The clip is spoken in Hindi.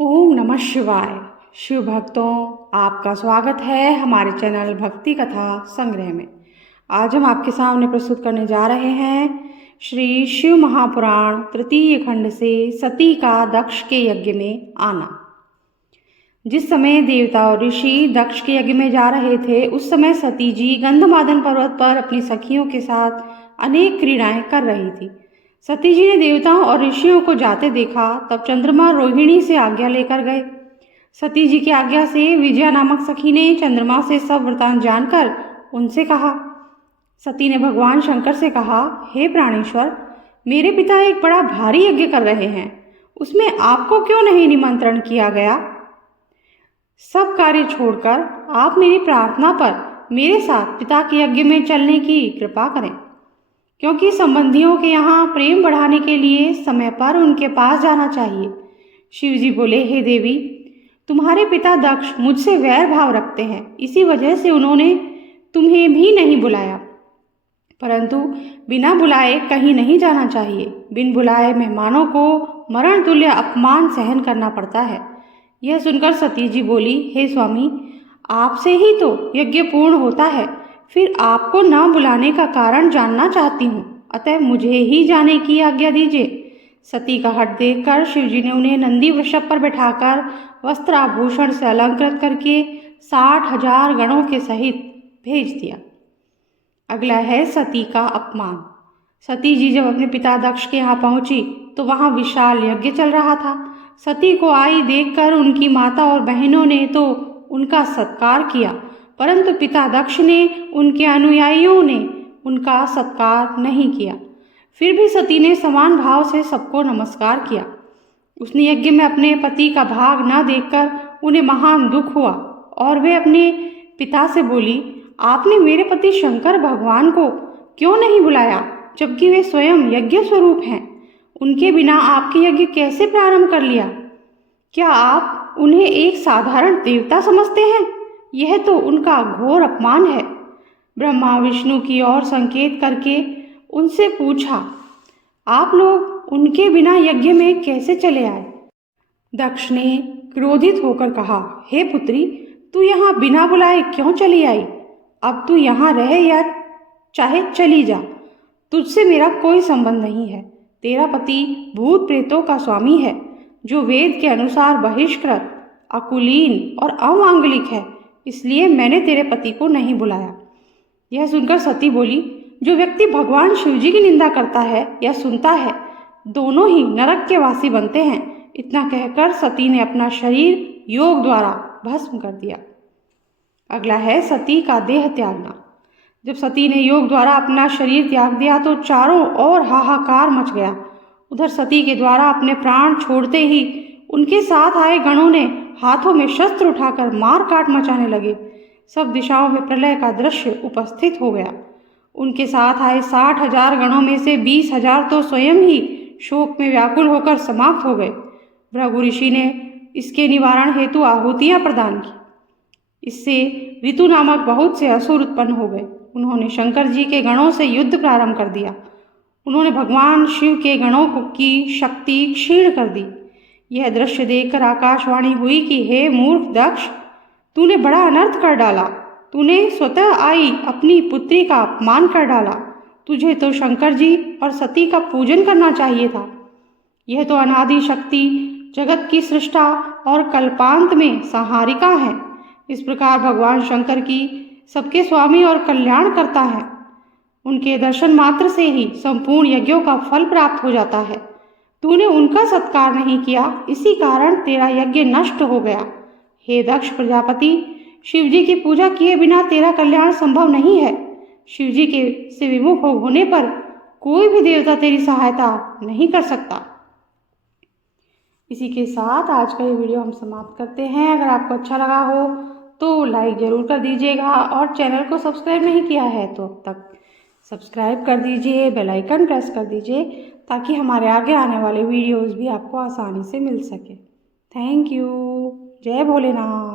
ओम नमः शिवाय। शिव भक्तों, आपका स्वागत है हमारे चैनल भक्ति कथा संग्रह में। आज हम आपके सामने प्रस्तुत करने जा रहे हैं श्री शिव महापुराण तृतीय खंड से सती का दक्ष के यज्ञ में आना। जिस समय देवता और ऋषि दक्ष के यज्ञ में जा रहे थे, उस समय सती जी गंधमादन पर्वत पर अपनी सखियों के साथ अनेक क्रीड़ाएं कर रही थी। सती जी ने देवताओं और ऋषियों को जाते देखा, तब चंद्रमा रोहिणी से आज्ञा लेकर गए। सती जी की आज्ञा से विजया नामक सखी ने चंद्रमा से सब वृतांत जानकर उनसे कहा। सती ने भगवान शंकर से कहा, हे प्राणेश्वर, मेरे पिता एक बड़ा भारी यज्ञ कर रहे हैं, उसमें आपको क्यों नहीं निमंत्रण किया गया? सब कार्य छोड़कर आप मेरी प्रार्थना पर मेरे साथ पिता के यज्ञ में चलने की कृपा करें, क्योंकि संबंधियों के यहाँ प्रेम बढ़ाने के लिए समय पर उनके पास जाना चाहिए। शिव जी बोले, हे देवी, तुम्हारे पिता दक्ष मुझसे वैर भाव रखते हैं, इसी वजह से उन्होंने तुम्हें भी नहीं बुलाया। परंतु बिना बुलाए कहीं नहीं जाना चाहिए। बिन बुलाए मेहमानों को मरण तुल्य अपमान सहन करना पड़ता है। यह सुनकर सती जी बोली, हे स्वामी, आपसे ही तो यज्ञ पूर्ण होता है, फिर आपको न बुलाने का कारण जानना चाहती हूँ, अतः मुझे ही जाने की आज्ञा दीजिए। सती का हठ देखकर शिवजी ने उन्हें नंदी वृषभ पर बैठाकर वस्त्र आभूषण से अलंकृत करके 60,000 गणों के सहित भेज दिया। अगला है सती का अपमान। सती जी जब अपने पिता दक्ष के यहाँ पहुंची तो वहां विशाल यज्ञ चल रहा था। सती को आई देखकर उनकी माता और बहनों ने तो उनका सत्कार किया, परंतु पिता दक्ष ने, उनके अनुयायियों ने उनका सत्कार नहीं किया। फिर भी सती ने समान भाव से सबको नमस्कार किया। उसने यज्ञ में अपने पति का भाग न देखकर उन्हें महान दुख हुआ और वे अपने पिता से बोली, आपने मेरे पति शंकर भगवान को क्यों नहीं बुलाया, जबकि वे स्वयं यज्ञ स्वरूप हैं? उनके बिना आपके यज्ञ कैसे प्रारंभ कर लिया? क्या आप उन्हें एक साधारण देवता समझते हैं? यह तो उनका घोर अपमान है। ब्रह्मा विष्णु की ओर संकेत करके उनसे पूछा, आप लोग उनके बिना यज्ञ में कैसे चले आए? दक्ष ने क्रोधित होकर कहा, हे पुत्री, तू यहाँ बिना बुलाए क्यों चली आई? अब तू यहाँ रहे या चाहे चली जा, तुझसे मेरा कोई संबंध नहीं है। तेरा पति भूत प्रेतों का स्वामी है, जो वेद के अनुसार बहिष्कृत, अकुलीन और अमांगलिक है, इसलिए मैंने तेरे पति को नहीं बुलाया। यह सुनकर सती बोली, जो व्यक्ति भगवान शिवजी की निंदा करता है या सुनता है, दोनों ही नरक के वासी बनते हैं। इतना कहकर सती ने अपना शरीर योग द्वारा भस्म कर दिया। अगला है सती का देह त्यागना। जब सती ने योग द्वारा अपना शरीर त्याग दिया तो चारों ओर हाहाकार मच गया। उधर सती के द्वारा अपने प्राण छोड़ते ही उनके साथ आए गणों ने हाथों में शस्त्र उठाकर मार काट मचाने लगे। सब दिशाओं में प्रलय का दृश्य उपस्थित हो गया। उनके साथ आए 60,000 गणों में से 20,000 तो स्वयं ही शोक में व्याकुल होकर समाप्त हो गए। भृगु ऋषि ने इसके निवारण हेतु आहुतियां प्रदान की। इससे ऋतु नामक बहुत से असुर उत्पन्न हो गए। उन्होंने शंकर जी के गणों से युद्ध प्रारंभ कर दिया। उन्होंने भगवान शिव के गणों की शक्ति क्षीण कर दी। यह दृश्य देखकर आकाशवाणी हुई कि हे मूर्ख दक्ष, तूने बड़ा अनर्थ कर डाला। तूने स्वतः आई अपनी पुत्री का अपमान कर डाला। तुझे तो शंकर जी और सती का पूजन करना चाहिए था। यह तो अनादि शक्ति, जगत की सृष्टा और कल्पांत में संहारिका है। इस प्रकार भगवान शंकर की सबके स्वामी और कल्याण करता है। उनके दर्शन मात्र से ही संपूर्ण यज्ञों का फल प्राप्त हो जाता है। तूने उनका सत्कार नहीं किया, इसी कारण तेरा यज्ञ नष्ट हो गया। हे दक्ष प्रजापति, शिवजी की पूजा किए बिना तेरा कल्याण संभव नहीं है। शिवजी के से विमुख होने पर कोई भी देवता तेरी सहायता नहीं कर सकता। इसी के साथ आज का ये वीडियो हम समाप्त करते हैं। अगर आपको अच्छा लगा हो तो लाइक ज़रूर कर दीजिएगा और चैनल को सब्सक्राइब नहीं किया है तो अब तक सब्सक्राइब कर दीजिए, बेल आइकन प्रेस कर दीजिए, ताकि हमारे आगे आने वाले वीडियोस भी आपको आसानी से मिल सके। Thank you. जय भोलेनाथ।